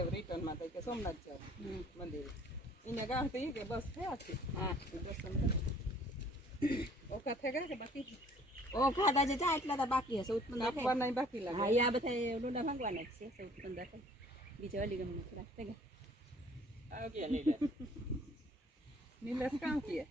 જઈએ રિટર્નમાં તો કે સોમનાથ જાવ મંદિરે એને ગામ તો એ કે બસ થયા છે હા દર્શન ઓકા થઈ ગયા કે બાકી ઓખા દાજે જા એટલા તો બાકી હશે ઉત્પન્ન આપવાના બાકી લાગે હા આ બધા ડુંડા ભાંગવાના જ છે ઉત્પન્ન થાય બીજા અલી ગમને થોડા થઈ ગયા આ કે નહીં નીલેશ કામ કીએ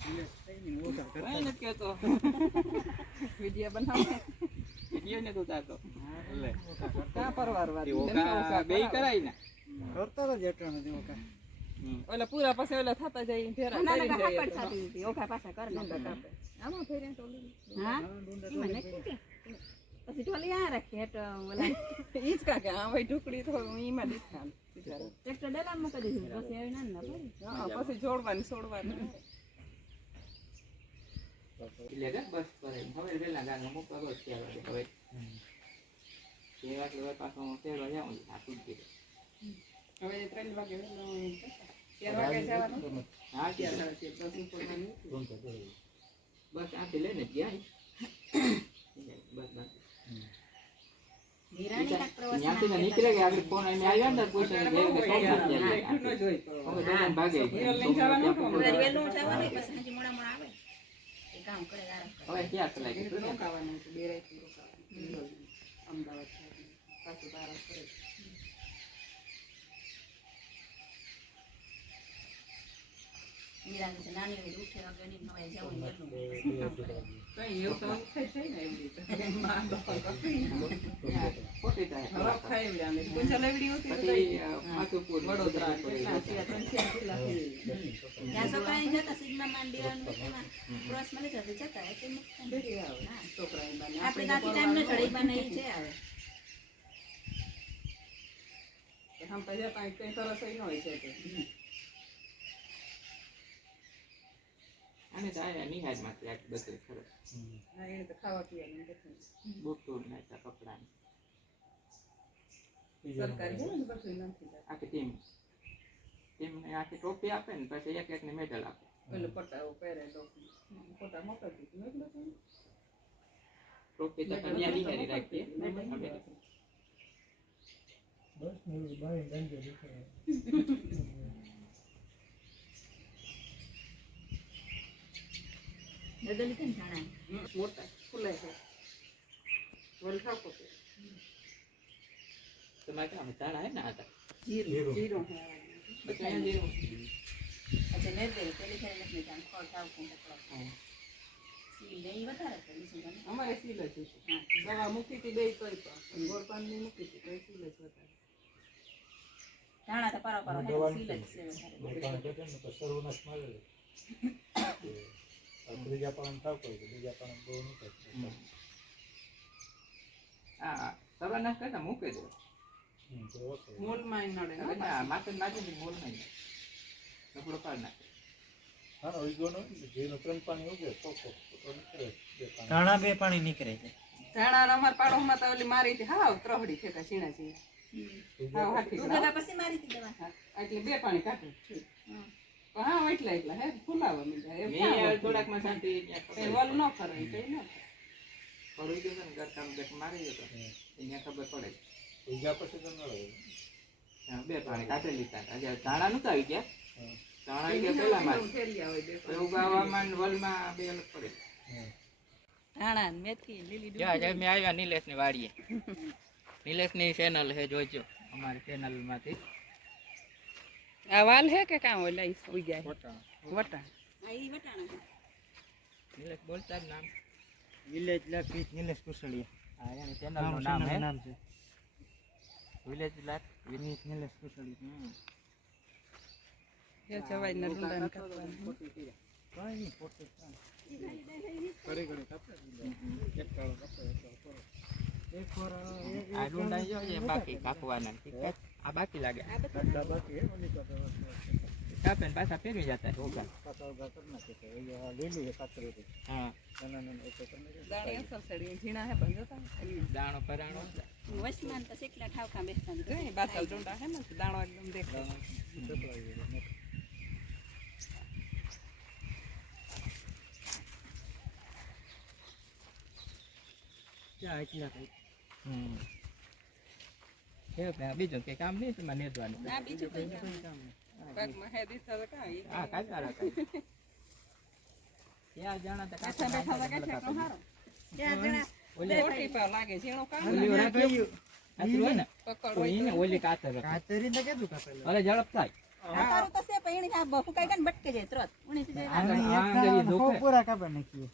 કઈ નથી કહેતો વિડિયો બનાવો વિડિયો ને તો તાતો લે કા પરવારવા બે કરાય ને કરતા જ એટલા નથી ઓકા ઓલા પૂરા પાસે ઓલા થતા જાય ફેરા ના કરી ના જાય કાપડ થાતી હતી ઓખા પાછા કર ના કાપે આમાં ફેરે તો હા ઈમાં નક્કી કે પછી ટોલી આ રાખે હેટ ઓલા ઈ જ કાકે આ ભાઈ ઢુકડી તો ઈમાં દીખાન બિચારા ટ્રેક્ટર ડેલા મૂકી દીધું પછી આવી ના પડી હા પછી જોડવાની છોડવાની એટલે કે બસ કરે હવે વેલા ગાને મૂકવા બસ ત્યારે હવે એ વાગે પાછો ફેરવા જાઉં આટલું જ હવે 3 વાગે 4 વાગે જવાનું હા ત્યારે દર્શન કરવાનું બસ આથી લઈને ગયા બસ બસ નિરાણી કાક પ્રવાસ ત્યાંથી નીકળે ગયા આપણે ફોન અહીં આવ્યા ને પૂછે ન જોઈ તો હવે દોડન ભાગે લઈને જવાનું હવે વેલું જવાનું પછી હજી મોડા મોડા આવે એ કામ કરે આરામ કરે હવે ક્યાં ચલાઈ ગયું રોકાવાનું છે બે રાત રોકાવાનું અમદાવાદ પાછું આરામ કરે નિરાણી તો નાની હોય ઉઠે વગર ની હવે જવું વેલું કામ કરે કઈ એવું તો થઈ જાય ને એવી રીતે માં ખોટી થાય ખરાબ થાય એવી આને કોઈ ચલાવડી હોતી પછી માથું પૂરું વડોદરા કેટલા છે 300 કિલા ત્યાં છોકરા જતા સિગ્મા માંડીવાનું તેમાં ક્રોસ માં જતા જતા એટલે ફેરી આવે છોકરા બાને આપણે ત્યાંથી ટાઈમ ન ચડી બને છે આવે હમ પૈસા પાંચ કઈ સરસ ન હોય છે તે અને તો આ નિહાજ માંથી આ બધું ખરું હા એને તો ખાવા પીવાનું દેખાય બુટું નાખ્યા કપડા સરકારી છે ને બધું નથી આખી ટીમને આખી ટોપી આપે ને પછી એક એકને મેડલ આપે પેલો પટાવો પહેરે તો ફોટા મોકલ દીધું એટલે ટોપી તો કન્યા નિહારી રાખીએ બસ ને બાય ગંજો દેખાય દદલી કેમ જાણા મોટા ખુલે છે વલખા પોતે તમારે ક્યાં તારા હે ને આતા જીરો જીરો બધા જીરું અચ્છા ને દે પેલી ફેર નથી જાણ ખોળ થાવ કોણ પકડો સી લઈ વધારે છે બીજું ગમે અમારે સીલ જ છે દવા મૂકી હતી બે તોય પણ ગોળ પાણી મૂકી હતી તો સીલ જ વધારે જાણા તો પારો પારો હે સી લઈ છે વધારે સર્વનાશ મારે બીજા પણ થાવ કોઈ બીજા પણ બહુ નહીં હા સવારના કરતા મૂકે દો મૂળ માં નડે ને ના માથે નાખી દે મોલ નહીં નકડો પાડ નાખે હા ઓઈગોનો જેનો ત્રણ પાણી ઉગે તો નીકળે ધાણા બે પાણી નીકળે છે ધાણા અમાર પાડોમાં તો ઓલી મારી હતી હાવ ત્રહડી છે સીણા સીણા હાવ હાથી દુધા પછી મારી તી દવા એટલે બે પાણી કાઢું હા એટલા હે ફૂલાવા મીઠા મેં થોડાક માં શાંતિ એ વલ ન કરે કઈ ન પડી ગયો ને ઘર કામ બેઠ મારી ગયો અહીંયા ખબર પડે ઉગ્યા પછી તો ન રહે બે પાણી કાઢી લીધા હજી ધાણા નતા આવી ગયા ધાણા આવી ગયા પેલા માં ફેરિયા હોય બે ઉગાવામાં વલમાં બે અલગ પડે ધાણા મેથી લીલી જા મેં આવ્યા નિલેશ ની વાડીએ નિલેશ ની ચેનલ હે જોજો અમારી ચેનલ માંથી આ વાલ હે કે કાં હોય લઈ ઉગ્યા વટા આ ઈ વટાણા નિલેશ બોલતા જ નામ વિલેજ લાખ નિલેશ કુશળિયા હા એની ચેનલ નું નામ હે નામ છે વિલેજ લાખ વિનીત નિલેશ કુશળિયા એ જવાય ને ડુંડા કાપવાનું કઈ નહીં પોતે ઘડી ઘડી કાપે કેટલાળો કાપે એટલો એક વાર આ ડુંડા જો એ બાકી કાપવાના ઠીક છે આ બાકી લાગે બધા બાકી હે ઓલી કાપે કાપે ને પાછા ફેરવી જતા ઓગા પાછા ઉગા કરી નાખે તો એ લીલું છે કાતરું છે હા નાના એક કરી દાણે અસર સડી ઝીણા હે પણ જોતા દાણો પરાણો વસમાન તો એકલા ઠાવકા બેસતા ગઈ બાસલ ડુંડા હે ને દાણો એકદમ દેખાય ક્યાં એટલા કઈ બીજું કે કામ નહીં તમારે નેદવાનું ના બીજું કઈ કામ પગમાં હે દીધા તો કાંઈ. હા કાચા રાખે ત્યાં જાણા તો બેઠા બેઠા તો કાંઈ ઠેકડો હારો. ક્યાં જણા ઓટી પર લાગે છે એનું કામ ઓલી નથી. રાખ્યું. આટલું હોય ને પકડ તો હોય એને ઓલી કાતર રાખે. કાતરી ને કેટલું કાપેલું? અરે ઝડપ થાય તારું તો છે પણ એને આ ફૂકાઈ ગયો ને બટકે જાય તરત ઉણીથી જાય આને આ એક અંદર ઈ દાડામાં દુખે. હો પૂરા કાપી નાખીએ.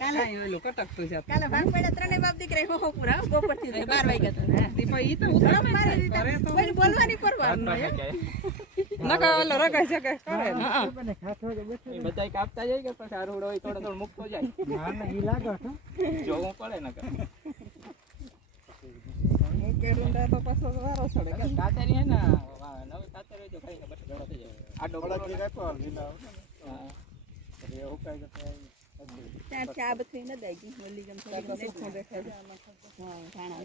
કાલે કાંઈ ઓલું કટકતું જતું. કાલે ભાગ પડ્યા ત્રણેય બાપ દીકરા હો પૂરા બપોરથી 12 વાગ્યા તો તી પછી ઈ તો ઉતરાવે મારી ને. કરે તો કોઈ બોલવાની પરવાનું હાથ પાસે નકા ઓલો રગાઈ શકે કરે ને. મને ખાતો હોય તો બેઠો એ બધાય કાપતા જાય કે પછી આ રૂડો હોય થોડો થોડો મૂકતો જાય ના ના ઈ લાગે છો. જોવું પડે ને મૂકે રૂંડા તો પાછો વારો ચડે કે. કાતરી હે ને નવી કાતર હોય તો ખાલી બસ ઘણો થઈ જાય આડો થોડાક આપ્યો લીલા હા. એટલે એવું કાંઈ તો ત્યાં ચા બધી ન દઈ ગઈ મોલી ગમ તારનો સુખનો દેખાય છે આમાં. હા ધાણા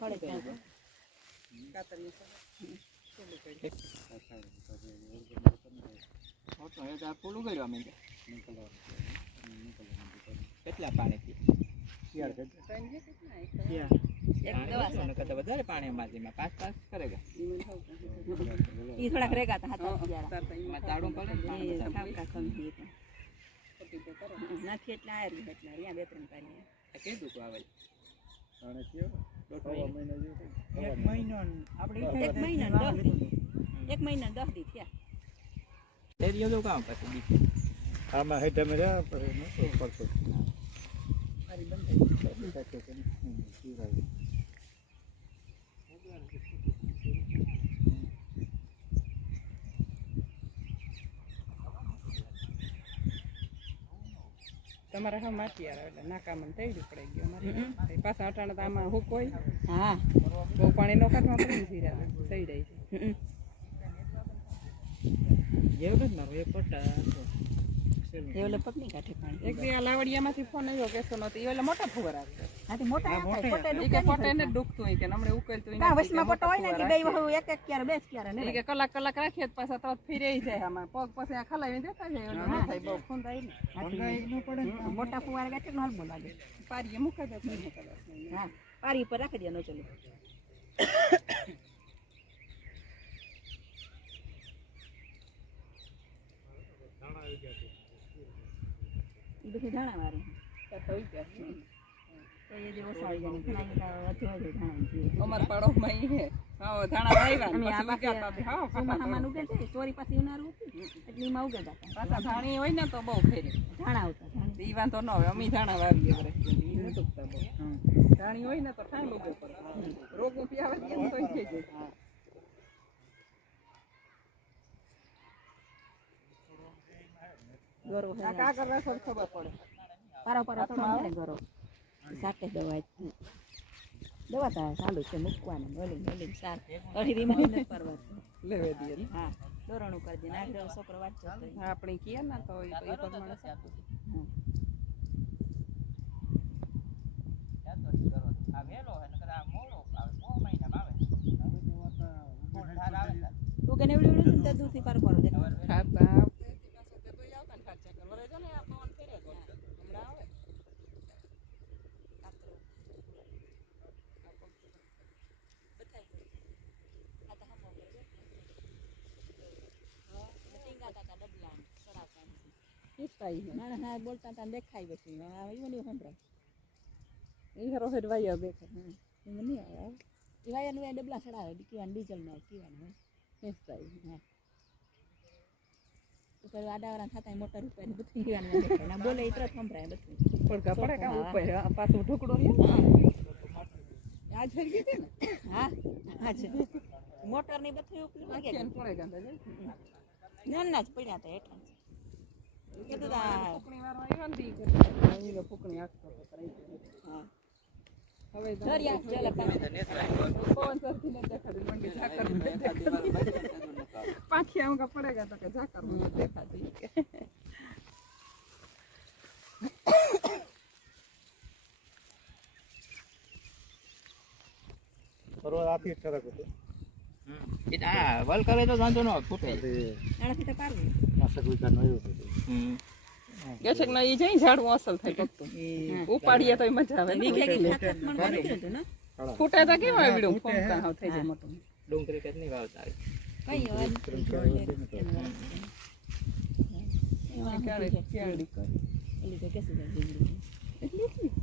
ખડે ત્યાં કાતરી છે. મોટો હે તો આ પૂરું કર્યું અમે તો. કેટલા પાણીથી ત્રણ જે કેટલા એક તો. ત્યાં. એક દવા પાણી કરતા વધારે પાણી માટીમાં પાંચ કરેગા ઈ મને ખબર નથી. ઈ થોડાક રેગા હતા હાથ ગયા તાર તો ઈ એમાં તાળું પડે ને પાણી એ બધા. ઠામકા કમી ખોટી તો કરે. નથી એટલા આયર એટલા રહ્યા બે ત્રણ પાણી આ કેટલું તો આવે જાણે થયો દોઢ મહિના જેવું એક મહિનો ને આપણે એક મહિના 10 દી 1 મહિના 10 દી થયા શેરીઓ તો કામ પછી બીજું આમાં હેઠ અમે રહ્યા પછી નહોતો પડતો મારી બંધ થઈ તમારે હવે માટીયાર એટલે નાકામાં તૈડું પડી ગયું અમારે પાછા અટાણે તો આમાં હુક હોય હા બહુ પાણી નો કાઢવા પડી થઈ જાય થઈ જાય છે. જેવડું જ મારું એક પટ્ટા એ ઓલે પગ નહીં કાઢે પાણી એક દી આ લાવડિયામાંથી ફોન આવ્યો કેસો નતો ઈ ઓલે મોટા ફુગર આવે હાથી મોટા ના થાય પોતે ઈ કે પોતે ને દુખતું હોય કે હમણે ઉકેલતું હોય ના ને વસમાં પોટો હોય ને કે બે વહુ એક એક ક્યારે બે ક્યારે ને ઈ કે કલાક રાખીએ તો પાછા તો ફીરે જાય આમાં પગ પછી આ ખલાવી દેતા જાય ઓલું ન થાય બહુ ખૂંદાય ને નું પડે ને. મોટા ફુવારે ગાંઠે નો હાલમો લાગે પારીએ મૂકી દે હા પારી પર રાખી દે નો ચલો ઈ બધી ધાણા વાળી થઈ ગયા તો એ જે ઓસાળી જાય ઘણા બધા વધુ વધુ ધાણા છે અમાર પાડોમાં ઈ હે હા ધાણા વાવ્યા અમે આ પછી પાસે ઉગાતા હા ચોમાસામાં ઉગે છે ચોરી પાસે ઉનાળું હતું એટલે એમાં ઉગેતા હતા પાછા ધાણી હોય ને તો બહુ ફેરે ધાણા આવતા ધાણા ઈ વાંધો ન આવે અમે ધાણા વાવીએ બરે ઈ નતું ઉગતા બહુ ધાણી હોય ને તો ઠાંડ ઉગે પડે રોગો પીઆવે ને એમ તોય થઈ જાય ગરો આ કાગળ રાખો તો ખબર પડે પારો પારો તો મને ગરો સાકે દવા દવા તા ચાલુ છે મૂકવાનું બોલી બોલી સાર અઢી રીમાં નથી પરવા લેવે દઈએ હા દોરણું કરી દે નાગરો છોકરો વાંચતો હતો હા આપણે કીએ ને તો એ પ્રમાણે સાચું આ વેલો હે નકર આ મોડો આવે 6 મહિનામાં આવે તું કે એવડી એવડી તે દૂધથી પારો પારો દે ખાતા માણસ હા બોલતા તા દેખાય પછી એવું નહીં સંભળાય ઈ હરો હેડ વાયા દેખાય એમાં નહીં આવે એ વાયરનું એ ડબલા ચડાવે કીવાનું ડીઝલમાં કીવાનું હા ઉપર આડાવાળા થતા મોટર ઉપર બધું કીવાનું દેખાય ના બોલે એ તરત સંભળાય બધું પડકા પડે કામ ઉપર પાછું ઢોકળો રહ્યો આ જઈ ગઈ ને હા હા છે મોટર ની બધું ઉપર લાગે કેન પડે ગાંધા જાય નાના જ પડ્યા હતા એટલા જ કીધું તા ફૂકણી વાળો આવ્યો ને દી ઈ ફૂકણી આખતો હા હવે દરિયા ચાલે પવન સરથી ને દેખાડી મંડી ઝાકર પાછી આમ કા પડેગા તો કે ઝાકર મને દેખાતી ફરવા આથી ઠરક હતો આ વલ કરે તો વાંધો ન ફૂટે નાણાથી તો પારવું માસક વિકાસ નો આવ્યો હતો ગેસક ના ઈ જઈ ઝાડવું અસલ થાય પકતું ઉપાડીએ તોય મજા આવે વીઘે કે ખાતર પણ કરી દીધું ને ફૂટે તો કેવું આવડ્યું ફોંકા હાવ થઈ જાય મોટું ડુંગળી કે નહીં વાવતા કઈ વાત કેળડી કરી ઓલી તો કેસી જાય